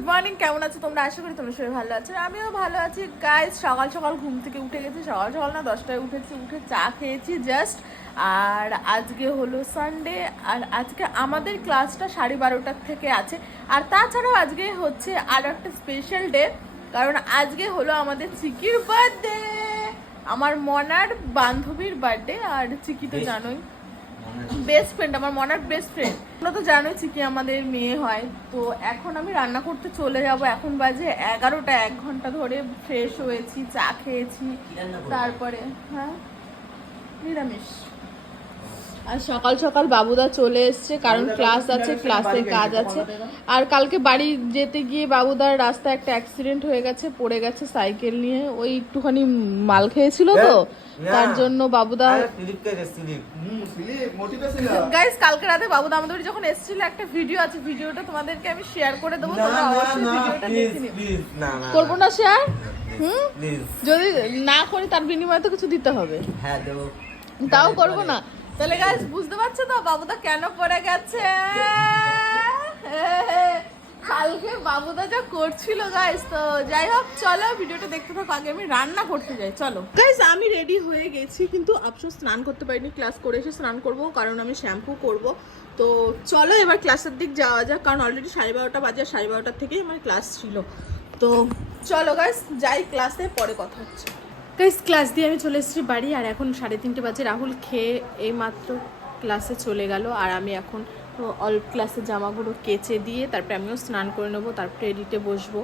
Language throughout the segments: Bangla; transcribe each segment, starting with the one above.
গুড মর্নিং কেমন আছো তোমরা? আশা করি তোমরা সবাই ভালো আছো। আমিও ভালো আছি। গাইজ সকাল সকাল ঘুম থেকে উঠে গেছি। সকাল সকাল না দশটায় উঠেছি উঠে চা খেয়েছি জাস্ট আর আজকে হলো সানডে আর আজকে আমাদের ক্লাসটা সাড়ে বারোটার থেকে আছে। আর তাছাড়াও আজকে হচ্ছে আর একটা স্পেশাল ডে কারণ আজকে হলো আমাদের চিকির বার্থডে আমার মনার বান্ধবীর বার্থডে আর চিকি তো জানোই। বেস্ট ফ্রেন্ড আমার মনার বেস্ট ফ্রেন্ড তোমরা তো জানোই চিকি আমাদের মেয়ে হয়। তো এখন আমি রান্না করতে চলে যাব। এখন বাজে এগারোটা এক ঘণ্টা ধরে ফ্রেশ হয়েছি চা খেয়েছি। তারপরে হ্যাঁ? নিরামিষ। আর সকাল সকাল বাবুদা চলে এসছে কারণ ক্লাস আছে ক্লাসে কাজ আছে। আর কালকে বাড়ি যেতে গিয়ে বাবুদার রাস্তায় একটা অ্যাক্সিডেন্ট হয়ে গেছে পড়ে গেছে সাইকেল নিয়ে। ওই একটুখানি মাল খেয়েছিল তো তার জন্য বাবুদা গাইস কালকে রাতে বাবুদা আমাদের যখন এসেছিল একটা ভিডিও আছে ভিডিওটা তোমাদেরকে আমি শেয়ার করে দেবো তোমরা অবশ্যই ভিডিওটা দেখে নিও। করব না শেয়ার হুম? যদি না করি তার বিনিময়ে তো কিছু দিতে হবে। হ্যাঁ দেবো। তাও করব না। তাহলে গাইস বুঝতে পারছ তো বাবুদা কেন পড়ে গেছে? কালকে বাবুদা যা করছিল গাইস তো যাই হোক, চলো ভিডিওটা দেখতে থাকো, আগে আমি রান্না করতে যাই, চলো। গাইস আমি রেডি হয়ে গেছি, কিন্তু আফসোস স্নান করতে পারিনি ক্লাস করে এসে স্নান করব, কারণ আমি শ্যাম্পু করব। তো চলো এবার ক্লাসের দিক যাওয়া যাক, কারণ অলরেডি সাড়ে বারোটা বাজে, সাড়ে বারোটার থেকেই আমার ক্লাস ছিল। তো চলো গাইস যাই ক্লাসে পরে কথা হচ্ছে। গাইস ক্লাস দিয়ে আমি চলে এসেছি বাড়ি আর এখন সাড়ে তিনটে বাজে। রাহুল খেয়ে এইমাত্র ক্লাসে চলে গেল আর আমি এখন অল ক্লাসের জামাগুলো কেচে দিয়ে তারপরে আমিও স্নান করে নেব তারপরে এডিটে বসবো।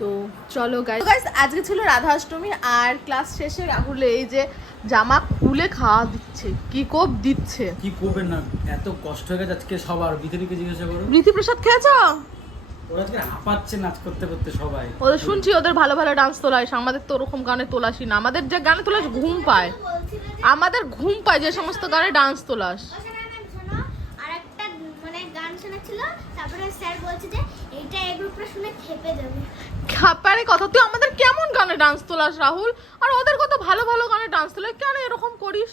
তো চলো গাইস গাইস আজকে ছিল রাধা অষ্টমী আর ক্লাস শেষে রাহুল এই যে জামা খুলে খাওয়া দিচ্ছে কি কোপ দিচ্ছে? কি করবেন না এত কষ্ট হয়ে গেছে আজকে সবার বিতরীকে জিজ্ঞাসা করুন রীতিপ্রসাদ খেয়েছো? ওদের শুনছি, ওদের ভালো ভালো ডান্স আমাদের তো ওরকম গানে না। আমাদের যে গানে তোলাস, ঘুম পায়। আমাদের ঘুম পায় যে সমস্ত গানে ডান্স তোলাস। খাপারে কথা, তুই আমাদের কেমন গানে ডান্স তোলাস, রাহুল? আর ওদের কত ভালো ভালো গানে ডান্স তোলায় কেন এরকম করিস?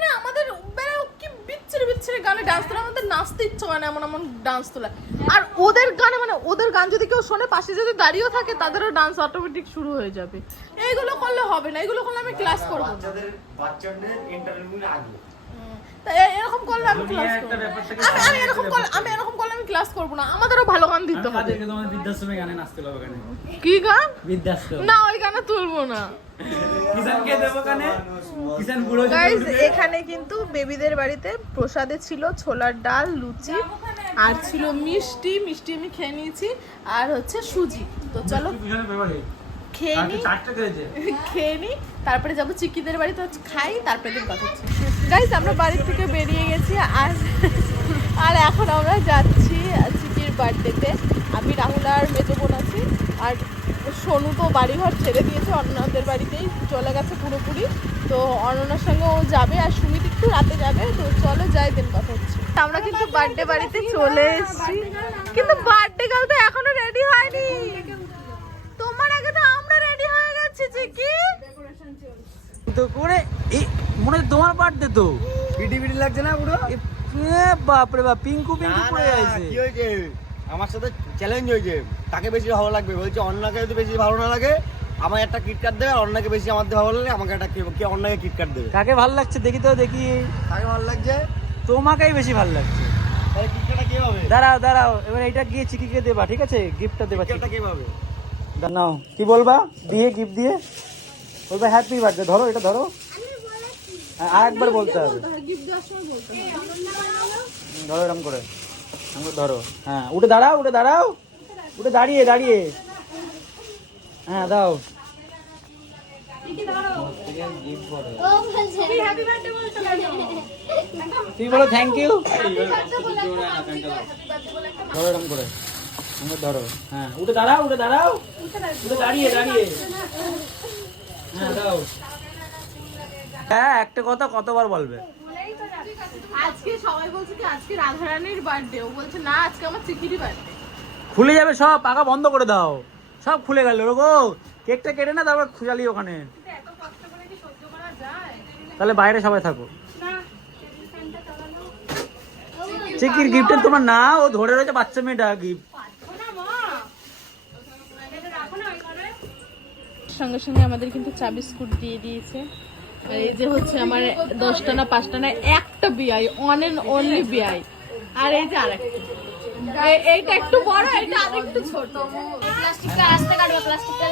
মানে আমাদের মানে কি বিচ্ছিরি বিচ্ছিরি গানে ডান্স তোলা আমাদের নাচতে ইচ্ছে হয় না এমন এমন ডান্স তোলা। আর ওদের গানে মানে ওদের গান যদি কেউ শোনে পাশে যদি দাঁড়িয়েও থাকে তাদেরও ডান্স অটোমেটিক শুরু হয়ে যাবে। এইগুলো করলে হবে না এগুলো করলে আমি ক্লাস করব বাচ্চাদের বাচ্চাদের ইন্টারভিউ আগে। তা এরকম করলে আমি ক্লাস করব আমি আমি এরকম করলে আমি এরকম করলে আমি ক্লাস করব না। আমাদেরও ভালো গান দিতে হবে। আজকে তোমাদের বৃদ্ধাশ্রমে গানে নাচতে হবে গানে। কি গান? না ওই গানে তুলবো না। এখানে কিন্তু বেবিদের বাড়িতে প্রসাদে ছিল ছোলার ডাল লুচি আর ছিল মিষ্টি মিষ্টি আমি খেয়ে নিয়েছি আর হচ্ছে সুজি। তো চলো খেয়ে নি খেয়ে নি তারপরে যাব চিকিদের বাড়িতে খাই তারপরে দিন কথা হচ্ছে। গাইজ আমরা বাড়ি থেকে বেরিয়ে গেছি আর আর এখন আমরা যাচ্ছি চিকির বার্থডেতে আমি রাহুল আর মেজো বোন আছি আর সোনু তো বাড়িঘর ছেড়ে দিয়েছে অন্যদের বাড়িতেই চলে গেছে পুরোপুরি। তো অনন্যার সঙ্গে ও যাবে আর সুমিত একটু রাতে যাবে তো চলো যাই দিন কথা হচ্ছে। আমরা কিন্তু বার্থডে বাড়িতে চলে এসেছি। কিন্তু বার্থডে গার্ল তো এখনও রেডি হয়নি। তোমার আগে তো আমরা রেডি হয়ে গেছি যে কি? তো করে এই মনে তোমার বার্থডে তো। পিটি পিটি লাগছে না পুরো? এ, এ বাপ রে বাপ পিঙ্কু পিঙ্কু পড়ে আছে কি হয়েছে? আমার সাথে চ্যালেঞ্জ হয়েছে। তাকে বেশি ভালো লাগবে। বলছে অন্যকে যদি বেশি ভালো না লাগে আমার একটা কিটকাট দেবে আর অন্যকে বেশি আমার ভালো লাগে আমাকে একটা কে- কে অন্যকে কিটকাট দেবে। কাকে ভালো লাগছে দেখি তো দেখি। তাকে ভালো লাগছে? তোমাকেই বেশি ভালো লাগছে। তাহলে কিটকাটটা কে হবে দাঁড়াও দাঁড়াও এবার এটা গিয়ে চিকিকে দেবা ঠিক আছে? গিফটটা দেবা কিটকাটটা কে হবে নাও কি বলবা? দিয়ে গিফট দিয়ে? বলবা হ্যাপি বার্থডে ধরো এটা ধরো। হ্যাঁ, আর একবার বলতে হবে। ধরো এরকম এরম করে। ধরো। হ্যাঁ উঠে দাঁড়াও উঠে দাঁড়াও। উঠে দাঁড়িয়ে দাঁড়িয়ে। হ্যাঁ দাও তুমি বলো থ্যাংক ইউ ধরো এরকম করে। ধরো। হ্যাঁ উঠে দাঁড়াও উঠে দাঁড়াও। উঠে দাঁড়িয়ে দাঁড়িয়ে। হ্যাঁ দাও হ্যাঁ একটা কথা কতবার বলবে? আজকে সবাই বলছে কি আজকে বার্থডে ও বলছে না আজকে আমার চিকিরি বার্থডে খুলে যাবে সব পাকা বন্ধ করে দাও। সব খুলে গেল। ওরকম কেকটা কেটে না তারপর খুঁজালি ওখানে। তাহলে বাইরে সবাই থাকো। চিকির গিফটের তোমার? না ও ধরে রয়েছে বাচ্চা মেয়েটা গিফট সঙ্গে সঙ্গে আমাদের কিন্তু চা বিস্কুট দিয়ে দিয়েছে। আর এই যে হচ্ছে আমার দশটা না পাঁচটা না একটা বিআই অন এন্ড অনলি বিআই। আর এই যে আরেকটা। এইটা একটু বড় এটা আরেকটু ছোট। প্লাস্টিকটা আস্তে কাটবে প্লাস্টিকটা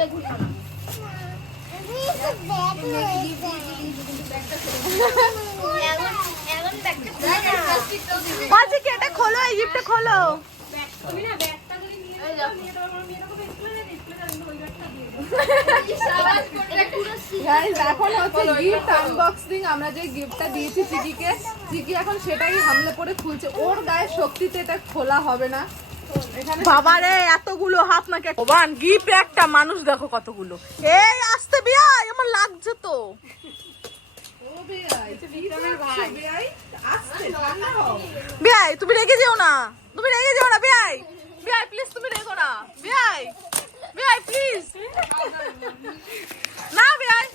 এটা খোলো এই গিফটটা খোলো। এখন হচ্ছে গিফট আনবক্সিং আমরা যে গিফটটা দিয়েছি চিকিকে চিকি এখন সেটাই হামলে পরে খুলছে। ওর গায়ে শক্তিতে এটা খোলা হবে না। বাবারে এতগুলো হাত নাকে ভগবান গিফট একটা মানুষ দেখো কতগুলো। এই আসতে বিয়াই আমার লাগছে তো। বিয়াই তুমি রেগে যেও না। তুমি রেগে যেও না বিয়াই। বিয়াই প্লিজ তুমি রেগো না। বিয়াই। বিয়াই প্লিজ না বিয়াই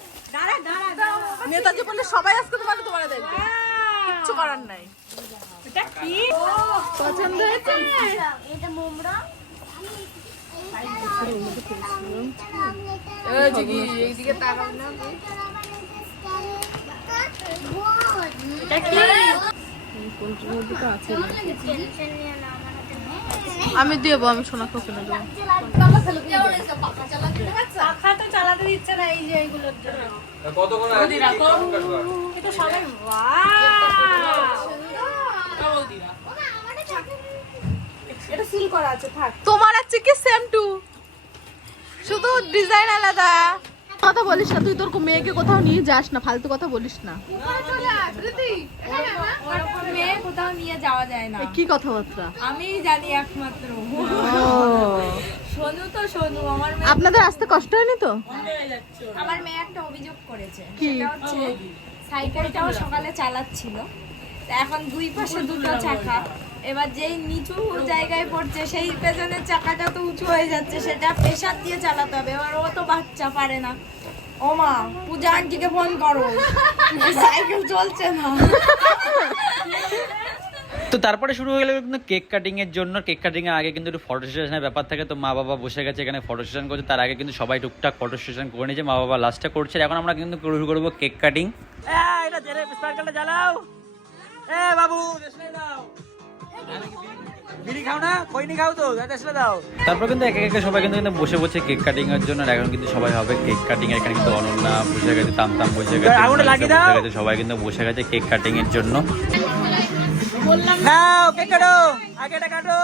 নেতাজি বললে সবাই আজকে তোমার তোমার দেখবে। কিচ্ছু করার নাই। এটা কি? পছন্দ হয়েছে? এটা মোমরা। এইদিকে তাকাও না। টেনশন নিও না আমার হাতে নেই। আমি দেবো আমি সোনাকে কিনে দেবো। কতক্ষণ এটা সিল করা আছে থাক। তোমার আছে কি সেম টু শুধু ডিজাইন আলাদা। কথা বলিস না তুই তোর মেয়েকে কোথাও নিয়ে যাস না ফালতু কথা বলিস না। ওরকম মেয়ে কোথাও নিয়ে যাওয়া যায় না। কি কথাবার্তা? আমি জানি একমাত্র। সোনু তো সোনু আমার মেয়ে আপনাদের আসতে কষ্ট হয়নি তো? আমার মেয়ে একটা অভিযোগ করেছে। সেটা হচ্ছে সাইকেলটাও সকালে চালাচ্ছিল। এখন দুই পাশে দুটো চাকা। এবার যেই নিচু জায়গায় পড়ছে সেই পেছনের চাকাটা তো উঁচু হয়ে যাচ্ছে সেটা প্রেশার দিয়ে চালাতে হবে। এবার ও তো বাচ্চা পারে না। ও মা পূজা আন্টিকে ফোন করো। সাইকেল চলছে না। তো তারপরে শুরু হয়ে গেল কিন্তু কেক কাটিং এর জন্য। কেক কাটিং এর আগে কিন্তু একটু ফটো সেশনের ব্যাপার থাকে তো মা বাবা বসে গেছে এখানে ফটো সেশন করছে তার আগে কিন্তু সবাই টুকটাক ফটো সেশন করে নিয়েছে মা বাবা লাস্টে করছে আর এখন আমরা কিন্তু শুরু করব কেক কাটিং এটা জ্বালাও। এ বাবু দাও। বিড়ি খাও না খৈনি খাও তো দেশলে দাও। তারপর কিন্তু একে একে সবাই কিন্তু বসে বসে কেক কাটিং এর জন্য এখন কিন্তু সবাই হবে কেক কাটিং এর এখানে কিন্তু অনন্যা বসে গেছে তাম তাম বসে গেছে সবাই কিন্তু বসে গেছে কেক কাটিং এর জন্য। নাও কেক কাটো আগে এটা কাটো।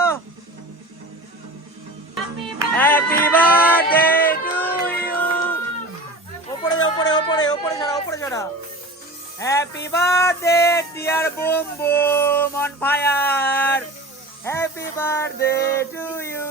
হ্যাপি বার্থডে টু ইউ ওপরে ওপরে ওপরে ওপরে ছাড়া ওপরে ছাড়া। Happy birthday dear boom boom on fire happy birthday to you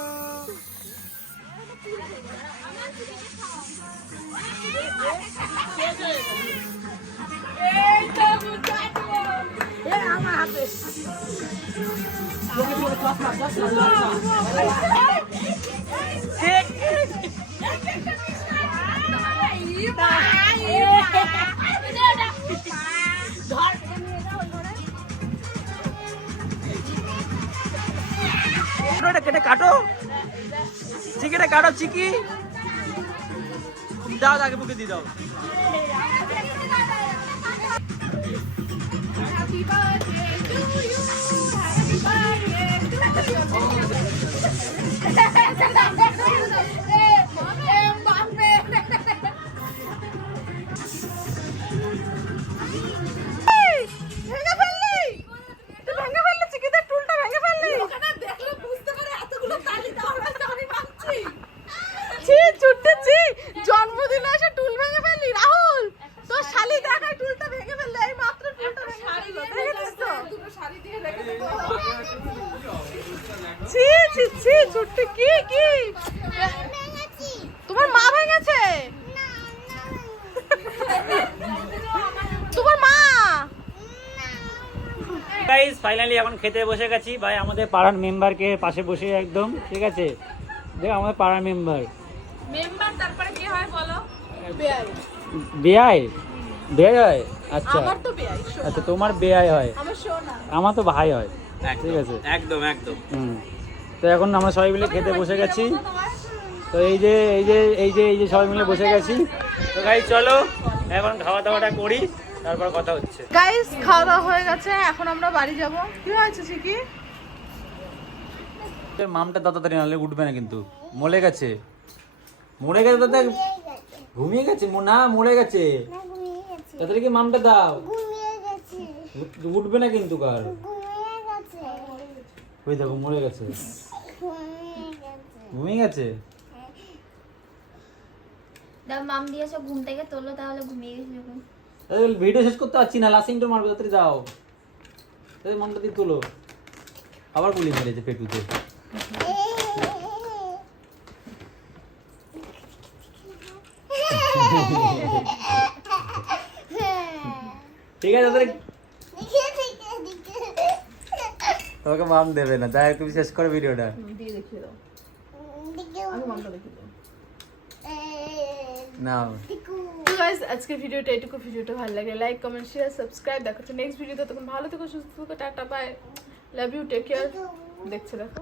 এটা কেটে কাটো। চিকিটা কাটো চিকি। দাও তাকে মুখে দিয়ে দাও। ভেঙে ছি ছুটতে কি কি? তোমার মা ভেঙেছে? তোমার মা? গাইস ফাইনালি এখন খেতে বসে গেছি। ভাই আমাদের পাড়ার মেম্বারকে পাশে বসে একদম ঠিক আছে? দেখ আমাদের পাড়ার মেম্বার মেম্বার তারপরে কি হয় বলো? বেয়াই। বেয়াই? হয় আচ্ছা। আমার তো বেয়াই আচ্ছা তোমার বেয়াই হয়। আমার শোনা। আমার তো ভাই হয়। ঠিক আছে? একদম একদম। হুম। তো এখন আমরা সবাই মিলে খেতে বসে গেছি। তো এই যে এই যে এই যে এই যে সবাই মিলে বসে গেছি। তো গাই চলো এখন খাওয়া দাওয়াটা করি তারপর কথা হচ্ছে। গাইস খাওয়া দাওয়া হয়ে গেছে এখন আমরা বাড়ি যাব। কি হয়েছে শিকি? মামটা দাদা তাড়াতাড়ি নাহলে উঠবে না কিন্তু। মরে গেছে। মরে গেছে দাদা ঘুমিয়ে গেছে? না মরে গেছে। না ঘুমিয়ে গেছে তাড়াতাড়ি কি মামটা দাও? ঘুমিয়ে গেছে। উঠ- উঠবে না কিন্তু কার? ঘুমিয়ে গেছে। ওই দেখো মরে গেছে। ঘুমিয়ে গেছে? দাও মাম দিয়ে সব ঘুম থেকে তোলো তাহলে ঘুমিয়ে গেছে যখন। ভিডিও শেষ করতে পারছি না লাস্ট মারবে তাড়াতাড়ি যাও। তাহলে মামটা দিয়ে তোলো। আবার গুলি মেরেছে পেটুতে। ঠিক আছে তাহলে তোমাকে মাম দেবে না তাই তুমি শেষ করো ভিডিওটা দিয়ে দেখিয়ে দাও। আগে মামটা দেখিয়ে দাও না তো গাইস আজকে ভিডিওটা এটুকু ভিডিওটা ভালো লাগে লাইক কমেন্ট শেয়ার সাবস্ক্রাইব দেখো নেক্সট ভিডিওতে তখন ভালো থেকো সুস্থ থেকো tata bye love you take care দেখছে দেখো